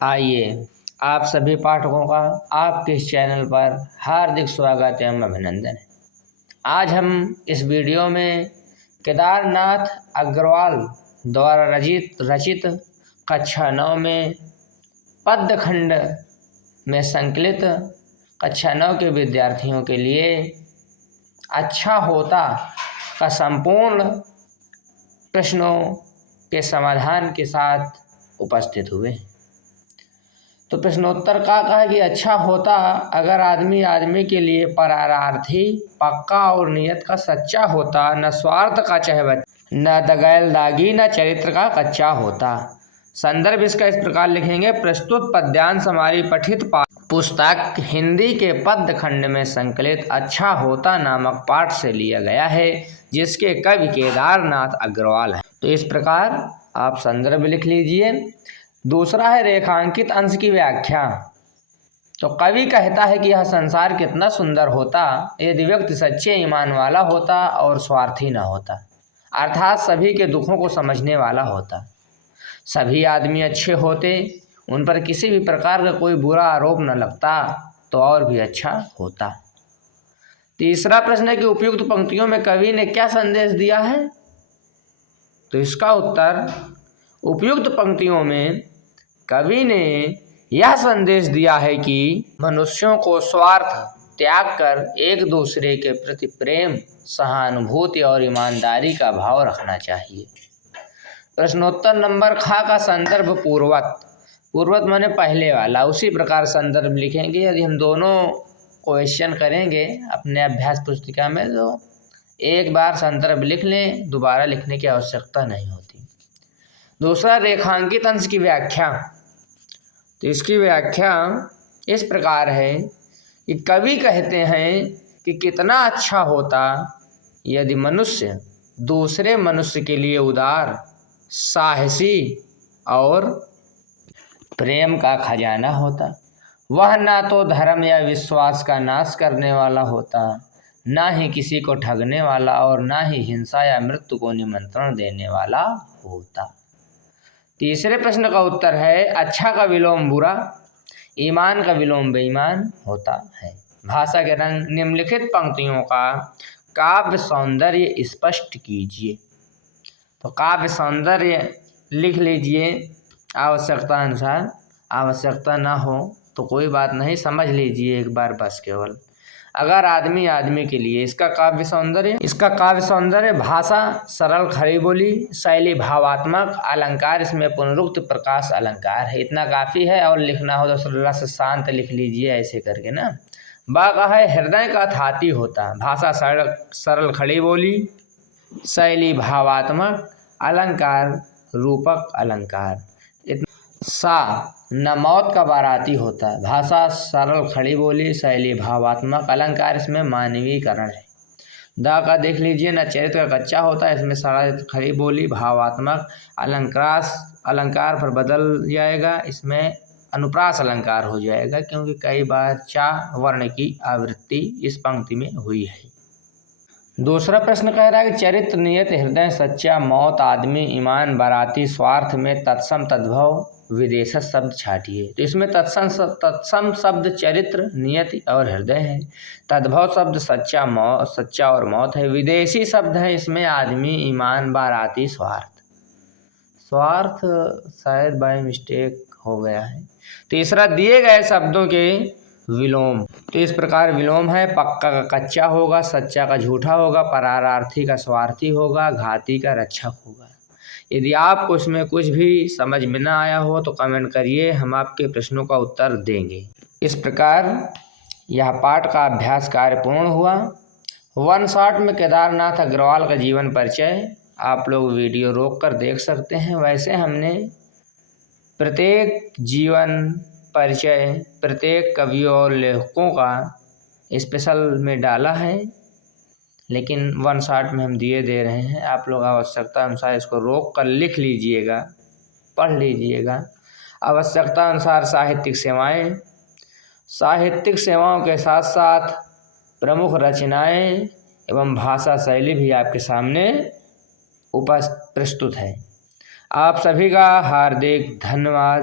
आइए, आप सभी पाठकों का आपके इस चैनल पर हार्दिक स्वागत एवं अभिनंदन है। आज हम इस वीडियो में केदारनाथ अग्रवाल द्वारा रचित कक्षा 9 में पद्यखंड में संकलित कक्षा 9 के विद्यार्थियों के लिए अच्छा होता का संपूर्ण प्रश्नों के समाधान के साथ उपस्थित हुए। तो प्रश्नोत्तर का है कि अच्छा होता अगर आदमी के लिए परार्थी पक्का और नियत का सच्चा होता, न स्वार्थ का चहवत, न दगैल दागी, न चरित्र का कच्चा होता। संदर्भ इसका इस प्रकार लिखेंगे। प्रस्तुत पद्यांश हमारी पठित पुस्तक हिंदी के पद्य खंड में संकलित अच्छा होता नामक पाठ से लिया गया है, जिसके कवि केदारनाथ अग्रवाल हैं। तो इस प्रकार आप संदर्भ लिख लीजिए। दूसरा है रेखांकित अंश की व्याख्या। तो कवि कहता है कि यह संसार कितना सुंदर होता यदि व्यक्ति सच्चे ईमान वाला होता और स्वार्थी न होता, अर्थात सभी के दुखों को समझने वाला होता। सभी आदमी अच्छे होते, उन पर किसी भी प्रकार का कोई बुरा आरोप न लगता तो और भी अच्छा होता। तीसरा प्रश्न है कि उपयुक्त पंक्तियों में कवि ने क्या संदेश दिया है। तो इसका उत्तर, उपयुक्त पंक्तियों में कवि ने यह संदेश दिया है कि मनुष्यों को स्वार्थ त्याग कर एक दूसरे के प्रति प्रेम, सहानुभूति और ईमानदारी का भाव रखना चाहिए। प्रश्नोत्तर नंबर खा का संदर्भ पूर्वत माने पहले वाला, उसी प्रकार संदर्भ लिखेंगे। यदि हम दोनों क्वेश्चन करेंगे अपने अभ्यास पुस्तिका में तो एक बार संदर्भ लिख लें, दोबारा लिखने की आवश्यकता नहीं होती। दूसरा रेखांकित अंश की व्याख्या। तो इसकी व्याख्या इस प्रकार है कि कवि कहते हैं कि कितना अच्छा होता यदि मनुष्य दूसरे मनुष्य के लिए उदार, साहसी और प्रेम का खजाना होता। वह ना तो धर्म या विश्वास का नाश करने वाला होता, ना ही किसी को ठगने वाला और ना ही हिंसा या मृत्यु को निमंत्रण देने वाला होता। तीसरे प्रश्न का उत्तर है अच्छा का विलोम बुरा, ईमान का विलोम बेईमान होता है। भाषा के रंग। निम्नलिखित पंक्तियों का काव्य सौंदर्य स्पष्ट कीजिए। तो काव्य सौंदर्य लिख लीजिए आवश्यकता अनुसार। आवश्यकता ना हो तो कोई बात नहीं, समझ लीजिए एक बार बस केवल। अगर आदमी के लिए इसका काव्य सौंदर्य भाषा सरल खड़ी बोली, शैली भावात्मक, अलंकार इसमें पुनरुक्त प्रकाश अलंकार है। इतना काफ़ी है। और लिखना हो तो रस शांत लिख लीजिए ऐसे करके ना। बा का है हृदय का थाती होता, भाषा सरल खड़ी बोली, शैली भावात्मक, अलंकार रूपक अलंकार। सा न मौत का बाराती होता है, भाषा सरल खड़ी बोली, शैली भावात्मक, अलंकार इसमें मानवीकरण है। दा का देख लीजिए न चरित्र का कच्चा होता है, इसमें सरल खड़ी बोली, भावात्मक, अलंकार पर बदल जाएगा, इसमें अनुप्रास अलंकार हो जाएगा, क्योंकि कई बार चा वर्ण की आवृत्ति इस पंक्ति में हुई है। दूसरा प्रश्न कह रहा है कि चरित्र, नियत, हृदय, सच्चा, मौत, आदमी, ईमान, बाराती, स्वार्थ में तत्सम तद्भव विदेशज शब्द छाटिए। तो इसमें तत्सम शब्द चरित्र, नियत और हृदय है। तद्भव शब्द सच्चा और मौत है। विदेशी शब्द है इसमें आदमी, ईमान, बाराती, स्वार्थ शायद बाय मिस्टेक हो गया है। तीसरा दिए गए शब्दों के विलोम। तो इस प्रकार विलोम है। पक्का का कच्चा होगा, सच्चा का झूठा होगा, परार्थी का स्वार्थी होगा, घाती का रक्षक होगा। यदि आपको इसमें कुछ भी समझ में ना आया हो तो कमेंट करिए, हम आपके प्रश्नों का उत्तर देंगे। इस प्रकार यह पाठ का अभ्यास कार्य पूर्ण हुआ। वन शॉट में केदारनाथ अग्रवाल का जीवन परिचय आप लोग वीडियो रोक कर देख सकते हैं। वैसे हमने प्रत्येक जीवन परिचय प्रत्येक कवियों और लेखकों का स्पेशल में डाला है, लेकिन वन शॉट में हम दे रहे हैं। आप लोग आवश्यकता अनुसार इसको रोक कर लिख लीजिएगा, पढ़ लीजिएगा। आवश्यकता अनुसार साहित्यिक सेवाओं के साथ साथ प्रमुख रचनाएं एवं भाषा शैली भी आपके सामने प्रस्तुत है। आप सभी का हार्दिक धन्यवाद।